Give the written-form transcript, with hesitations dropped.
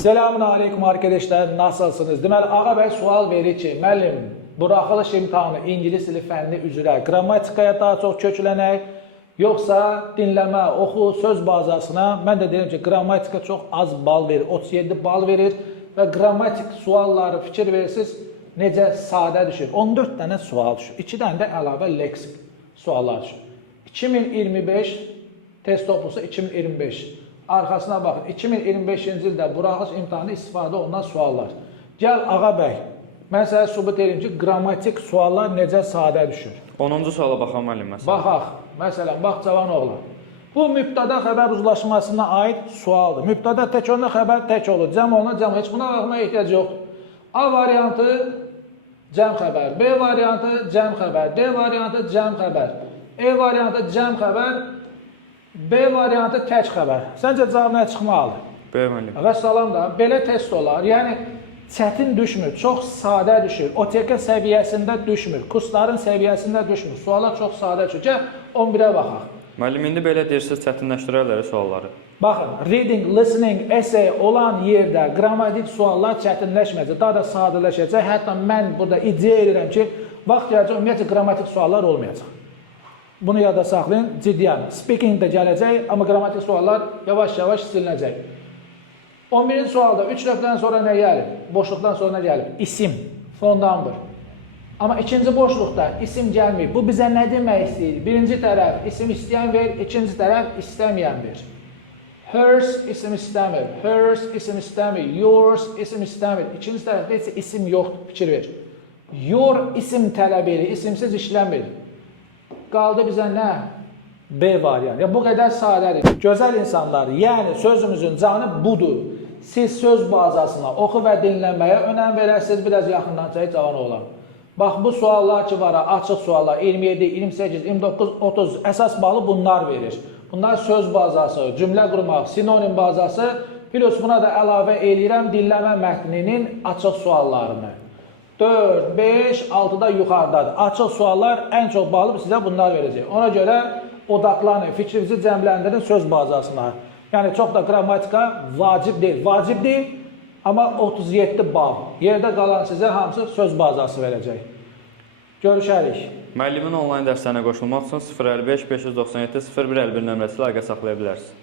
Selamun aleyküm arkadaşlar, nasılsınız? Deməli, Ağa bəy sual verir ki, müəllim, buraxılış imtahanı ingilis dili fənni üzrə qrammatikaya daha çox köklənək, yoxsa dinləmə, oxu, söz bazasına? Mən də deyirəm ki, qrammatika çox az bal verir, 37 bal verir və qrammatik sualları fikir verirsiniz, necə sadə düşür. 14 dənə sual düşür, 2 dənə də əlavə leksik suallar düşür. 2025 test toplusu 2025. Arxasına baxın, 2025-ci ildə buraxılış imtahanı istifadə olunan suallar. Gəl Ağa bəy, mən sənə sübut edirəm ki, qrammatik suallar necə sadə düşür. 10-cu suala baxaq müəllim məsələn. Baxaq, məsələn, bax cavan oğlan. Bu mübtəda xəbər uzlaşmasına aid sualdır. Mübtəda tək olunca xəbər tək olur, cəm olunca cəm. Heç buna baxmaya ehtiyac yoxdur. A variantı cəm xəbər, B variantı cəm xəbər, D variantı cəm xəbər, E variantı cəm xəbər, B variantı tək xəbər. Səncə cavab nə çıxmalıdır? B müəllim. Və salam da, belə test olar. Yəni, çətin düşmür, çox sadə düşür. OTK səviyyəsində düşmür, kursların səviyyəsində düşmür. Suallar çox sadə düşür. Gəl, 11-ə baxaq. Müəllim, indi belə deyirsiniz, çətinləşdirərlər sualları. Baxın, reading, listening, essay olan yerdə qrammatik suallar çətinləşməyəcək, daha da sadələşəcək. Hətta mən burada iddia edirəm ki, vaxt gələcək, ümumiyyətlə qrammatik suallar olmayacaq. Bunu yada saxlayın, ciddiyəm. Speaking də gələcək, amma qrammatik suallar yavaş-yavaş silinəcək. 11-ci sualda 3 nöqtədən sonra nə gəlib? Boşluqdan sonra nə gəlib? İsim, fondandır. Amma ikinci boşluqda isim gəlməyib. Bu bizə nə demək istəyir? Birinci tərəf isim istəyən ver, ikinci tərəf istəməyən ver. Hers isim istəmir, hers isim istəmir, yours isim istəmir. İkinci tərəfdə isə isim yoxdur, fikir ver. Your isim tələb edir, isimsiz işləmir. Qaldı bizə nə? B variantı. Bu qədər sadədir. Gözəl insanlar, yəni sözümüzün canı budur. Siz söz bazasına, oxu və dinləməyə önəm verəsiniz, biraz yaxından çək cavan oğlan. Bax, bu suallar ki var, açıq suallar, 27, 28, 29, 30, əsas balı bunlar verir. Bunlar söz bazası, cümlə qurmaq, sinonim bazası, plus buna da əlavə eləyirəm dinləmə mətninin açıq suallarını. 4, 5, 6 da yuxarıdadır. Açıq suallar ən çox balı sizə bunlar verəcək. Ona görə odaqlanın, fikrinizi cəmləndirin söz bazasına. Yəni, çox da qrammatika vacib deyil. Vacib deyil, amma 37 bal. Yerdə qalan sizə hamısı söz bazası verəcək. Görüşərik. Müəllimin onlayn dərslərinə qoşulmaq üçün 055 597 0151 nömrəsi ilə əlaqə saxlaya bilərsiniz.